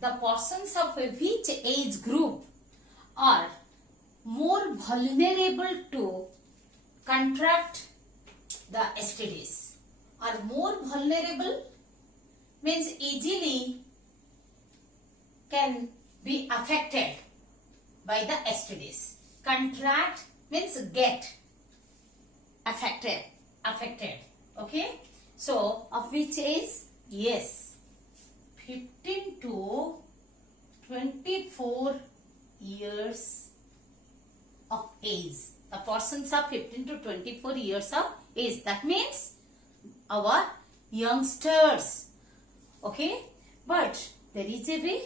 the persons of which age group are more vulnerable to contract the STDs. Are more vulnerable means easily can be affected by the STDs. Contract means get affected. Okay. So of which age? Yes, 15 to 24 years of age. The persons are 15 to 24 years of age. That means our youngsters. Okay. But there is a way.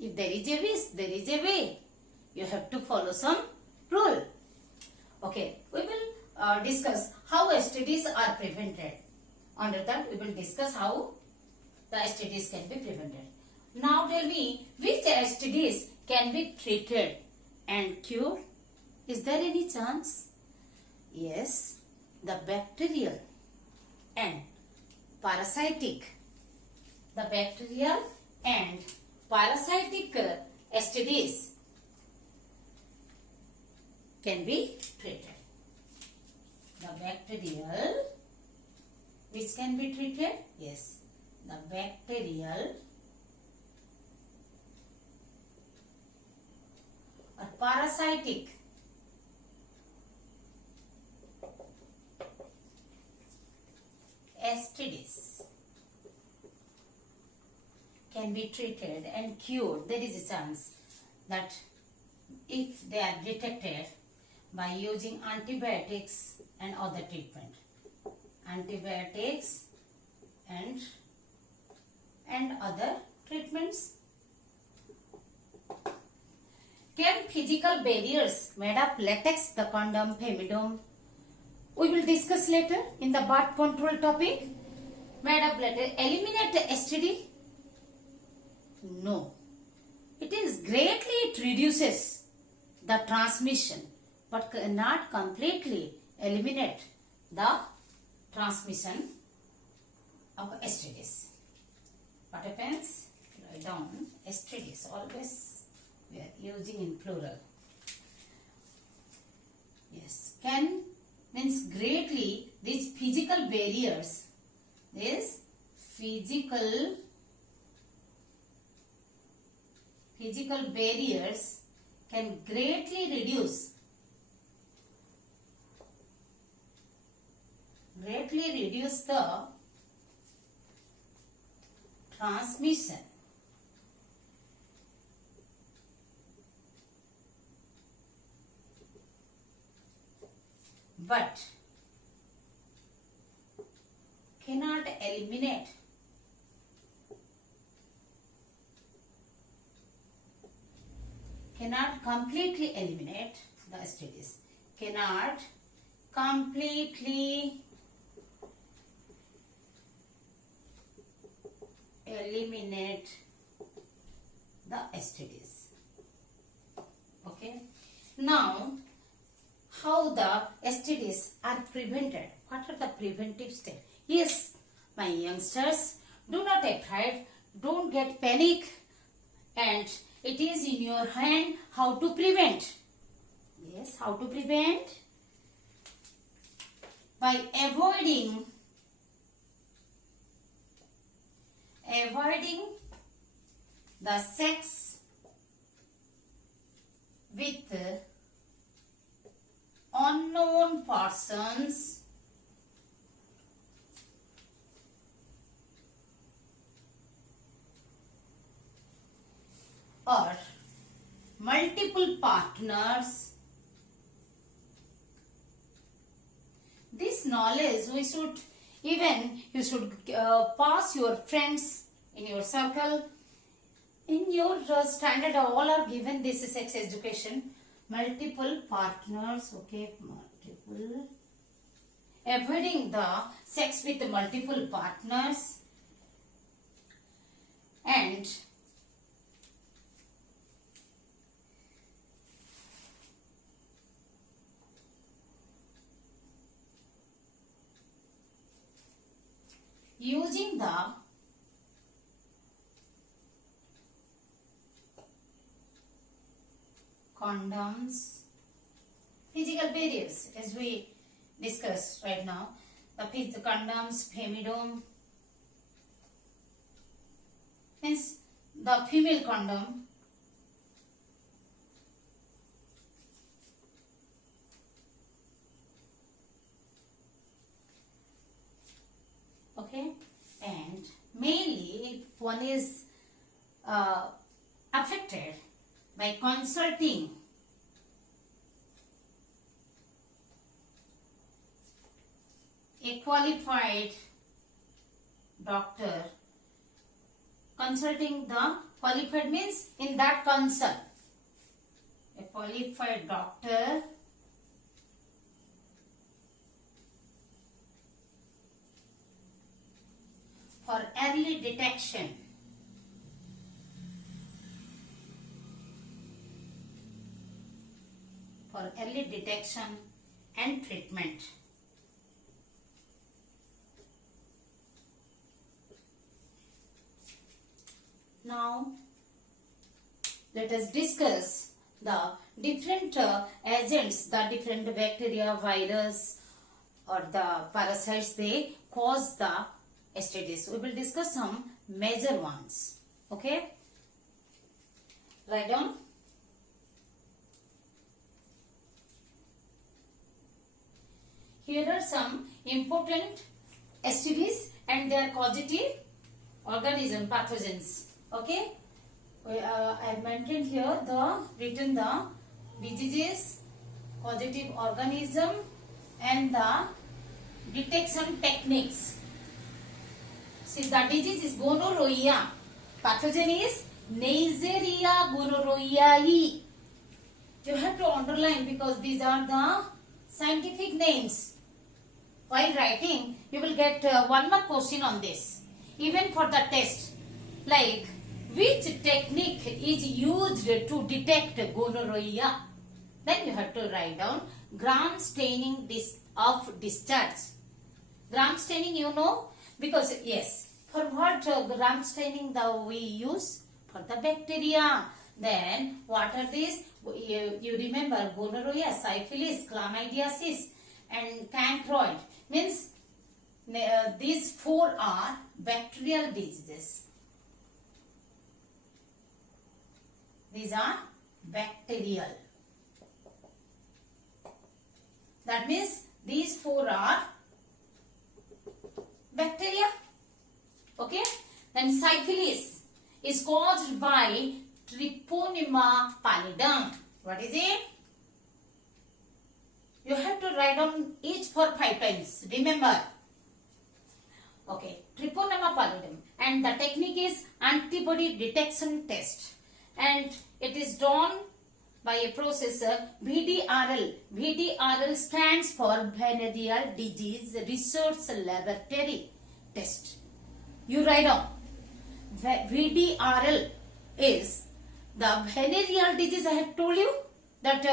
If there is a wish, there is a way. You have to follow some rule. Okay. We will discuss how STDs are prevented. Under that, we will discuss how the STDs can be prevented. Now tell me, which STDs can be treated and cured? Is there any chance? Yes, the bacterial and parasitic. The bacterial and parasitic STDs can be treated. The bacterial, which can be treated? Yes, the bacterial or parasitic STDs can be treated and cured. There is a chance that if they are detected by using antibiotics and other treatment. Antibiotics and other treatments. Can physical barriers made of latex, the condom, femidome? We will discuss later in the birth control topic. Made of latex eliminate the STD? No. It reduces the transmission, but cannot completely eliminate the transmission of STDs. What happens? Write down STDs. Always we are using in plural. Yes. Can means greatly these physical barriers. These physical barriers can greatly reduce the transmission but cannot eliminate completely eliminate the STDs. Cannot completely eliminate the STDs. Okay. Now, how the STDs are prevented? What are the preventive steps? Yes, my youngsters, do not get afraid, don't get panic, and it is in your hand how to prevent. Yes, how to prevent? By avoiding the sex with unknown persons or multiple partners. This knowledge you should pass your friends in your circle. In your standard all are given this sex education. Multiple partners, okay, multiple. Avoiding the sex with multiple partners and using the condoms, physical barriers as we discussed right now. The condoms, femidome means the female condom, okay, and mainly one is affected by consulting a qualified doctor. Consulting the qualified means in that consult, a qualified doctor for early detection and treatment. Now let us discuss the different agents, the different bacteria, virus or the parasites they cause the STDs. We will discuss some major ones. Okay, write down. Here are some important STDs and their causative organism pathogens. Okay, I have mentioned here written the diseases, causative organism and the detection techniques. See, the disease is gonorrhea. Pathogen is Neisseria gonorrhoeae. You have to underline because these are the scientific names. While writing, you will get one more question on this. Even for the test, like which technique is used to detect gonorrhea? Then you have to write down gram staining of discharge. Gram staining, you know, because yes, for what gram staining we use? For the bacteria. Then what are these? You remember gonorrhea, syphilis, chlamydiasis and chancroid. Means these four are bacterial diseases. These are bacterial. That means these four are bacteria. Okay. Then syphilis is caused by Treponema pallidum. What is it? You have to write down each for 5 times. Remember. Okay. Treponema pallidum. And the technique is antibody detection test. And it is done by a processor VDRL. VDRL stands for Venereal Disease Research Laboratory Test. You write down. VDRL is the venereal disease. I have told you that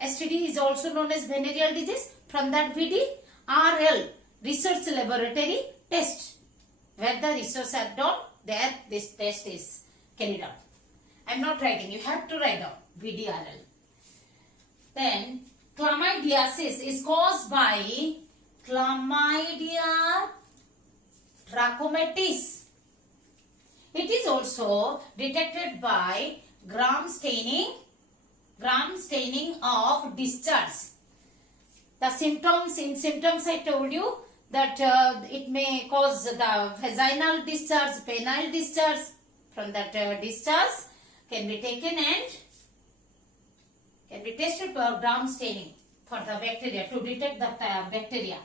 STD is also known as venereal disease. From that VDRL, Research Laboratory Test. Where the research are done, there this test is carried out. I am not writing. You have to write down VDRL. Then chlamydiasis is caused by Chlamydia trachomatis. It is also detected by gram staining of discharge. The symptoms I told you that it may cause the vaginal discharge, penile discharge. From that discharge can be taken and can be tested for gram staining for the bacteria to detect the bacteria.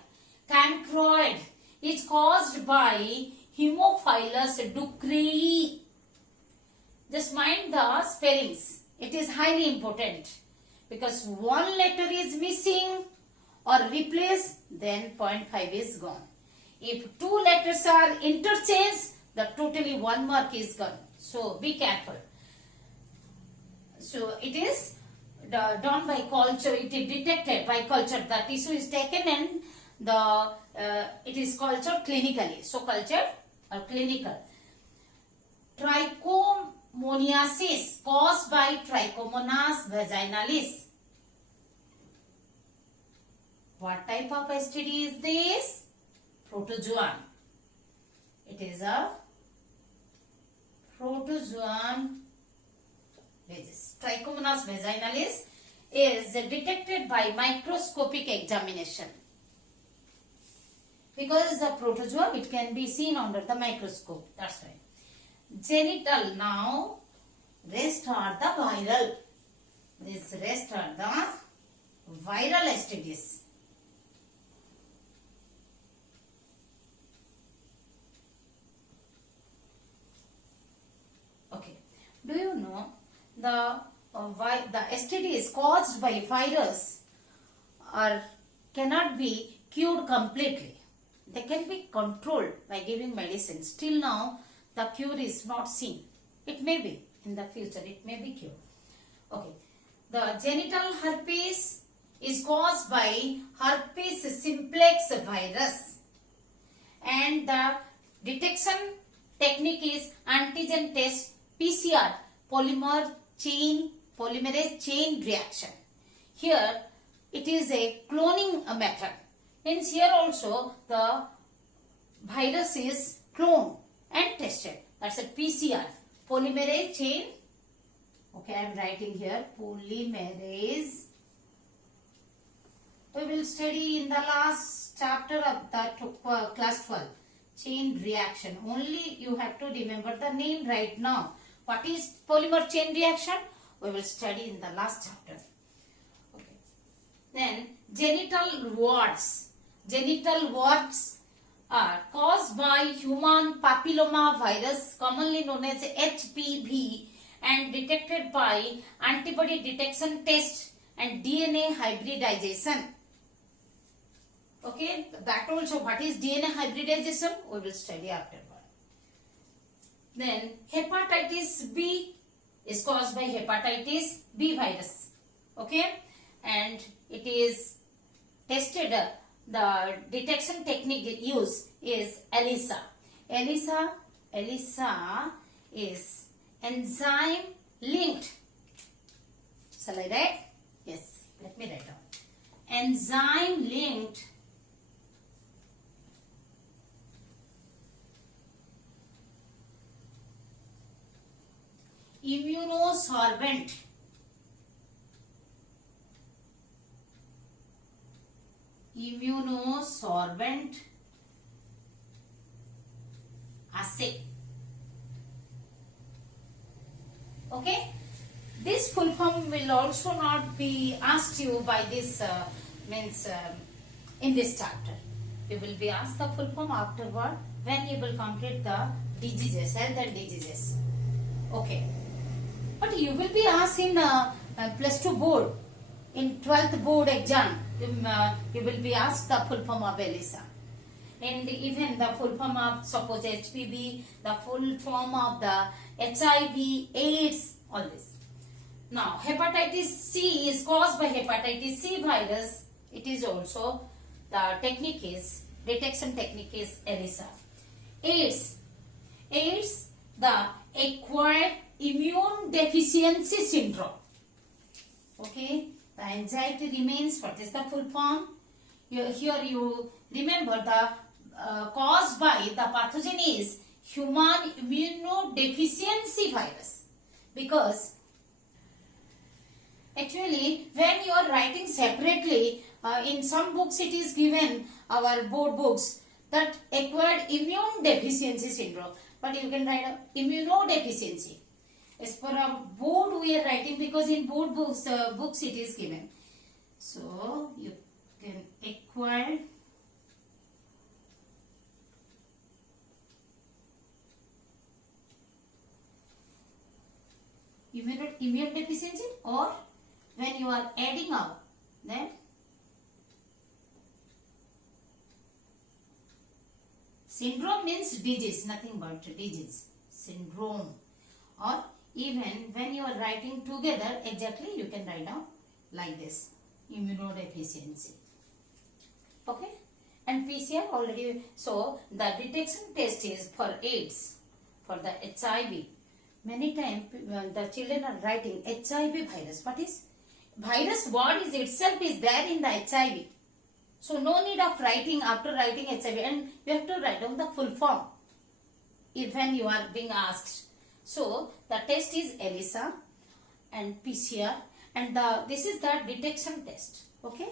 Chancroid is caused by Haemophilus ducreyi. Just mind the spellings. It is highly important because one letter is missing or replaced, then 0.5 is gone. If 2 letters are interchanged, the totally 1 mark is gone. So be careful. So it is done by culture. It is detected by culture. The tissue is taken and it is cultured clinically. So cultured or clinical. Trichomonas trichomoniasis caused by Trichomonas vaginalis. What type of STD is this? Protozoan. It is a protozoan disease. Trichomonas vaginalis is detected by microscopic examination. Because it's a protozoa, it can be seen under the microscope. That's right. Genital. Now, rest are the viral. This rest are the viral STDs. Okay. Do you know the STDs caused by virus cannot be cured completely. They can be controlled by giving medicine. Still now, the cure is not seen. It may be in the future. It may be cured. Okay. The genital herpes is caused by herpes simplex virus, and the detection technique is antigen test PCR, polymerase chain reaction. Here it is a cloning method. Hence here also the virus is cloned and tested. That's a PCR, polymerase chain. Okay, I am writing here polymerase. We will study in the last chapter of the class 12. Chain reaction. Only you have to remember the name right now. What is polymer chain reaction? We will study in the last chapter. Okay. Then genital warts. Genital warts are caused by human papilloma virus, commonly known as HPV, and detected by antibody detection test and DNA hybridization. Okay, that also, what is DNA hybridization? We will study afterward. Then hepatitis B is caused by hepatitis B virus. Okay, and it is tested. The detection technique used is ELISA. ELISA is enzyme linked. Shall I write? Yes, let me write down. Enzyme linked immunosorbent assay. Okay, this full form will also not be asked you by this in this chapter. You will be asked the full form afterward when you will complete the diseases, health and diseases. Okay, but you will be asked in plus 2 board, in 12th board exam. You will be asked the full form of ELISA, and even the full form of, suppose, HPV, the full form of the HIV, AIDS, all this. Now, hepatitis C is caused by hepatitis C virus. It is also, the technique is, detection technique is ELISA. AIDS, the acquired immune deficiency syndrome. Okay, the anxiety remains. What is the full form? Here you remember the caused by the pathogen is human immunodeficiency virus, because actually when you are writing separately, in some books it is given, our board books, that acquired immune deficiency syndrome, but you can write immunodeficiency. As per a board we are writing, because in board books it is given. So you can acquire immune deficiency, or when you are adding up, then syndrome means disease, nothing but disease, syndrome. Or even when you are writing together, exactly you can write down like this, immunodeficiency. Okay, and PCR already. So the detection test is for AIDS, for the HIV, Many times the children are writing HIV virus. What is virus? Word is itself is there in the HIV. So no need of writing after writing HIV, and you have to write down the full form if when you are being asked. So the test is ELISA and PCR, and this is the detection test. Okay.